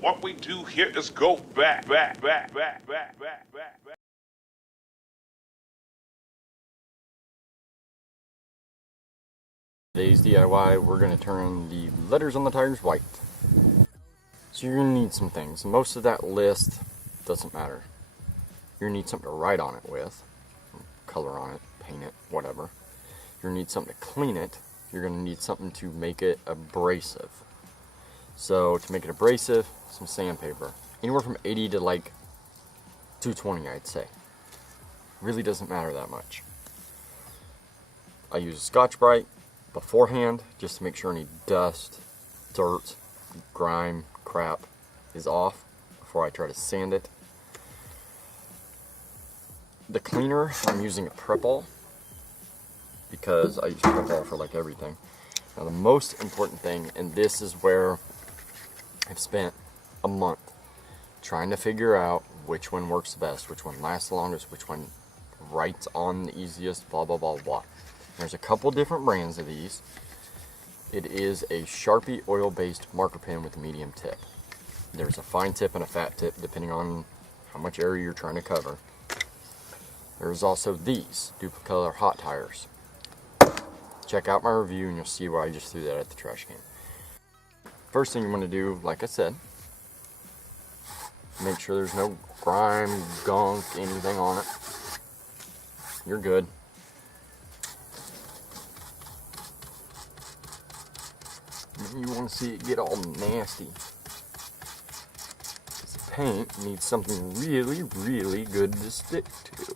What we do here is go back. Today's DIY, we're going to turn the letters on the tires white. So you're going to need some things. Most of that list doesn't matter. You're going to need something to write on it with, color on it, paint it, whatever. You're going to need something to clean it. You're going to need something to make it abrasive. So to make it abrasive, some sandpaper. Anywhere from 80 to like 220, I'd say. Really doesn't matter that much. I use a Scotch-Brite beforehand just to make sure any dust, dirt, grime, crap is off before I try to sand it. The cleaner, I'm using a Prep-All because I use Prep-All for like everything. Now the most important thing, and this is where I've spent a month trying to figure out which one works the best, which one lasts the longest, which one writes on the easiest, blah, blah, blah, blah. There's a couple different brands of these. It is a Sharpie oil-based marker pen with a medium tip. There's a fine tip and a fat tip depending on how much area you're trying to cover. There's also these Duplicolor hot tires. Check out my review and you'll see why I just threw that at the trash can. First thing you want to do, like I said, make sure there's no grime, gunk, anything on it. You're good. You want to see it get all nasty. This paint needs something really, really good to stick to.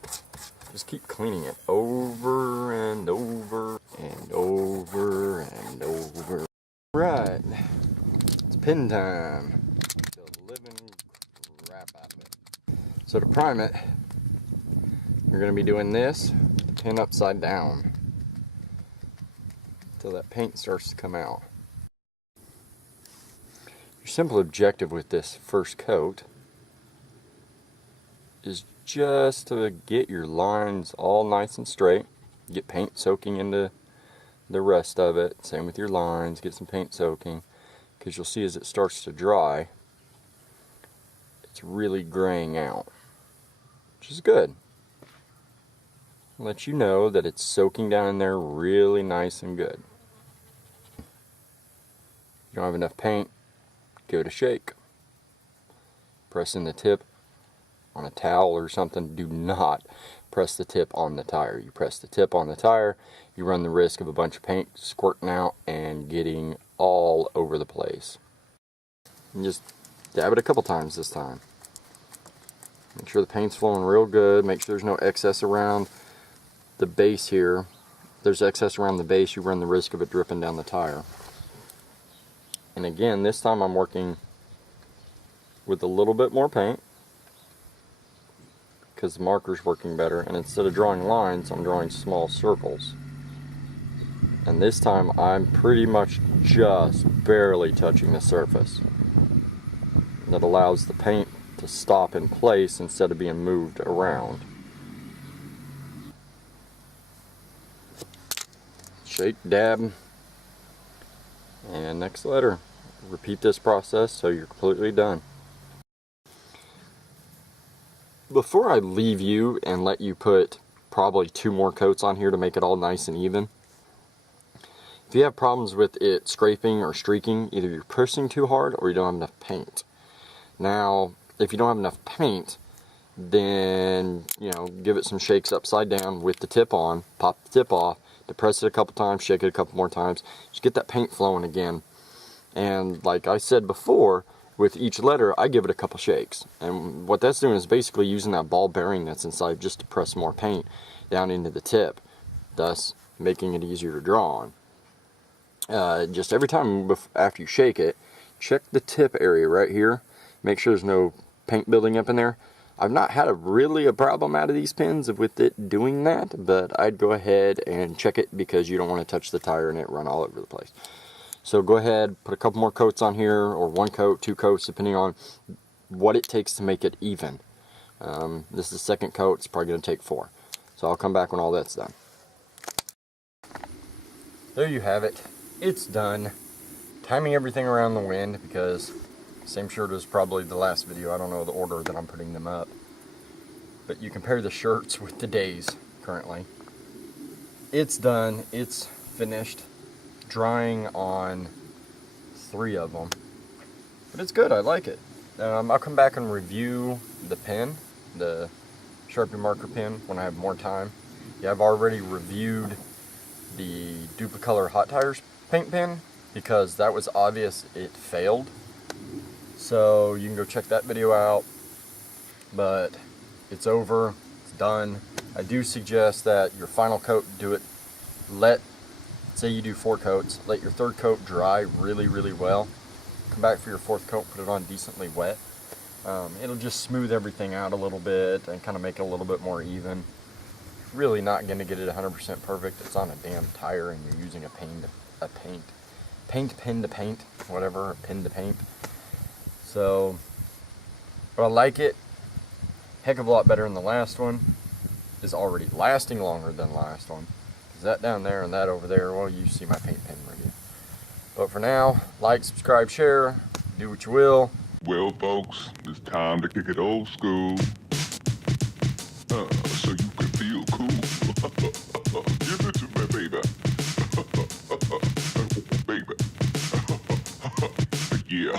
Just keep cleaning it over and over and over and over. Right, it's pin time. The living crap out of it. So to prime it, you're going to be doing this, the pin upside down, until that paint starts to come out. Your simple objective with this first coat is just to get your lines all nice and straight, get paint soaking into the rest of it. Same with your lines, get some paint soaking, because you'll see as it starts to dry, it's really graying out, which is good. Let you know that it's soaking down in there really nice and good. If you don't have enough paint, give it a shake. Press in the tip on a towel or something. Do not press the tip on the tire. You press the tip on the tire, you run the risk of a bunch of paint squirting out and getting all over the place. And just dab it a couple times this time. Make sure the paint's flowing real good. Make sure there's no excess around the base here. If there's excess around the base, you run the risk of it dripping down the tire. And again, this time I'm working with a little bit more paint because the marker's working better, and instead of drawing lines, I'm drawing small circles. And this time I'm pretty much just barely touching the surface. That allows the paint to stop in place instead of being moved around. Shake, dab, and next letter. Repeat this process so you're completely done. Before I leave you and let you put probably 2 more coats on here to make it all nice and even, if you have problems with it scraping or streaking, either you're pushing too hard or you don't have enough paint. Now, if you don't have enough paint, then, give it some shakes upside down with the tip on, pop the tip off, depress it a couple times, shake it a couple more times, just get that paint flowing again. And like I said before, with each letter, I give it a couple shakes. And what that's doing is basically using that ball bearing that's inside just to press more paint down into the tip, thus making it easier to draw on. Just every time after you shake it, check the tip area right here. Make sure there's no paint building up in there. I've not had really a problem out of these pens with it doing that, but I'd go ahead and check it because you don't want to touch the tire and it run all over the place. So go ahead, put a couple more coats on here, or 1 coat, 2 coats, depending on what it takes to make it even. This is the second coat, it's probably going to take 4. So I'll come back when all that's done. There you have it. It's done. Timing everything around the wind because Same shirt as probably the last video. I don't know the order that I'm putting them up. But you compare the shirts with today's currently. It's done. It's finished. Drying on 3 of them. But it's good. I like it. I'll come back and review the pen, the Sharpie marker pen, when I have more time. Yeah, I've already reviewed the Duplicolor Hot Tires paint pen because that was obvious it failed. So you can go check that video out. But it's over. It's done. I do suggest that your final coat, do it. Say you do 4 coats, let your 3rd coat dry really, really well. Come back for your 4th coat, put it on decently wet. It'll just smooth everything out a little bit and kind of make it a little bit more even. Really not going to get it 100% perfect. It's on a damn tire and you're using a pen to paint, whatever, a pen to paint. So, but I like it. Heck of a lot better than the last one. Is already lasting longer than the last one. That down there and that over there, well, you see my paint pen review. But for now, like, subscribe, share, do what you will. Well, folks, it's time to kick it old school. So you can feel cool. Give it to me, baby. Baby. Yeah.